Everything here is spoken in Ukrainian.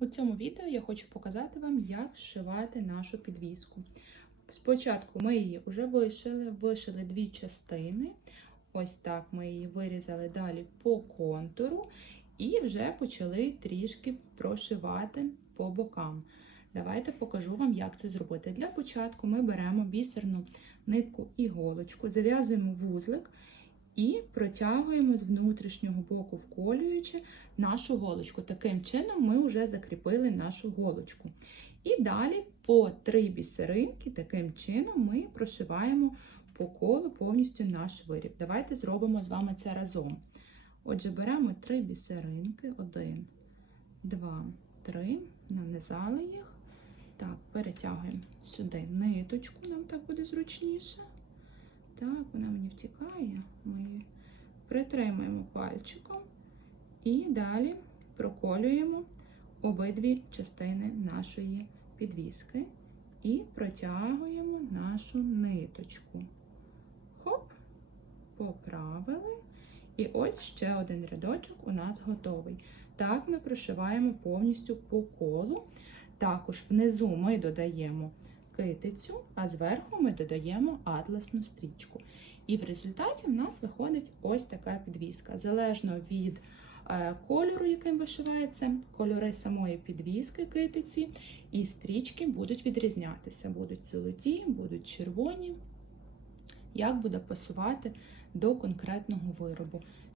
У цьому відео я хочу показати вам, як зшивати нашу підвіску. Спочатку ми її вже вишили, вишили дві частини. Ось так ми її вирізали далі по контуру і вже почали трішки прошивати по бокам. Давайте покажу вам, як це зробити. Для початку ми беремо бісерну нитку іголочку, зав'язуємо вузлик і протягуємо з внутрішнього боку, вколюючи нашу голочку. Таким чином ми вже закріпили нашу голочку. І далі по три бісеринки, таким чином ми прошиваємо по колу повністю наш виріб. Давайте зробимо з вами це разом. Отже, беремо три бісеринки, один, два, три, нанизали їх. Так, перетягуємо сюди ниточку, нам так буде зручніше. Так, вона мені втікає. Ми її притримуємо пальчиком і далі проколюємо обидві частини нашої підвіски і протягуємо нашу ниточку. Хоп, поправили. І ось ще один рядочок у нас готовий. Так ми прошиваємо повністю по колу. Також внизу ми додаємо китицю, а зверху ми додаємо атласну стрічку. І в результаті в нас виходить ось така підвіска. Залежно від е, кольору, яким вишивається, кольори самої підвіски китиці і стрічки будуть відрізнятися. Будуть золоті, будуть червоні, як буде пасувати до конкретного виробу.